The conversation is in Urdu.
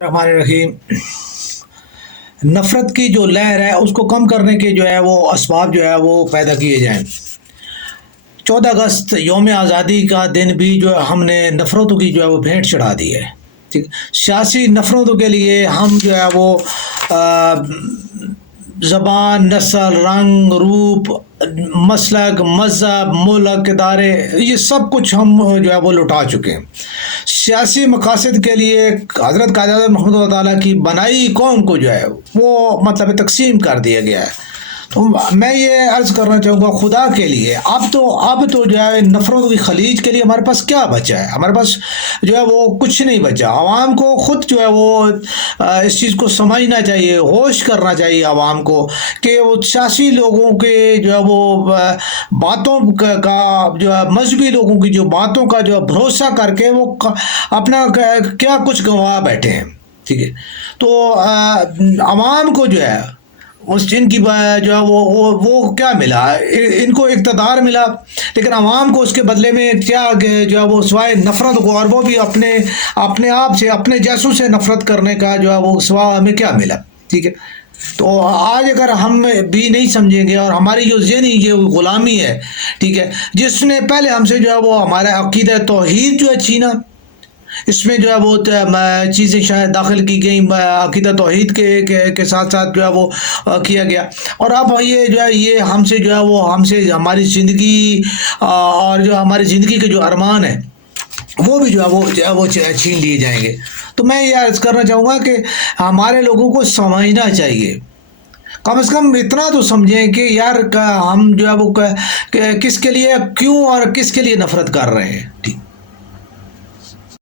الرحمن الرحیم۔ نفرت کی جو لہر ہے اس کو کم کرنے کے جو ہے وہ اسباب جو ہے وہ پیدا کیے جائیں۔ 14 اگست یوم آزادی کا دن بھی جو ہے ہم نے نفرتوں کی جو ہے وہ بھینٹ چڑھا دی ہے، ٹھیک۔ سیاسی نفرتوں کے لیے ہم جو ہے وہ زبان، نسل، رنگ، روپ، مسلک، مذہب، ملک، ادارے، یہ سب کچھ ہم جو ہے وہ لٹا چکے ہیں۔ سیاسی مقاصد کے لیے حضرت قائد اعظم محمد اللہ تعالیٰ کی بنائی قوم کو جو ہے وہ مطلب تقسیم کر دیا گیا ہے۔ تو میں یہ عرض کرنا چاہوں گا خدا کے لیے اب تو جو ہے نفرتوں کی خلیج کے لیے ہمارے پاس کیا بچا ہے؟ ہمارے پاس جو ہے وہ کچھ نہیں بچا۔ عوام کو خود جو ہے وہ اس چیز کو سمجھنا چاہیے، ہوش کرنا چاہیے عوام کو کہ وہ سیاسی لوگوں کے جو ہے وہ باتوں کا جو ہے مذہبی لوگوں کی جو باتوں کا جو ہے بھروسہ کر کے وہ اپنا کیا کچھ گنوا بیٹھے ہیں، ٹھیک ہے۔ تو عوام کو جو ہے اس جن کی جو ہے وہ کیا ملا؟ ان کو اقتدار ملا، لیکن عوام کو اس کے بدلے میں کیا جو ہے وہ سوائے نفرت کو، اور وہ بھی اپنے آپ سے، اپنے جیسوں سے نفرت کرنے کا جو ہے وہ سوائے ہمیں کیا ملا، ٹھیک ہے۔ تو آج اگر ہم بھی نہیں سمجھیں گے اور ہماری جو ذہنی یہ غلامی ہے، ٹھیک ہے، جس نے پہلے ہم سے جو ہے وہ ہمارا عقیدہ توحید جو ہے چھینا، اس میں جو ہے وہ چیزیں شاید داخل کی گئیں، عقیدہ توحید کے ساتھ ساتھ جو ہے وہ کیا گیا، اور اب یہ جو ہے یہ ہم سے جو ہے وہ ہماری زندگی اور جو ہماری زندگی کے جو ارمان ہیں وہ بھی جو ہے وہ چھین لیے جائیں گے۔ تو میں یہ عرض کرنا چاہوں گا کہ ہمارے لوگوں کو سمجھنا چاہیے، کم از کم اتنا تو سمجھیں کہ یار ہم جو ہے وہ کس کے لیے کیوں اور کس کے لیے نفرت کر رہے ہیں، ٹھیک۔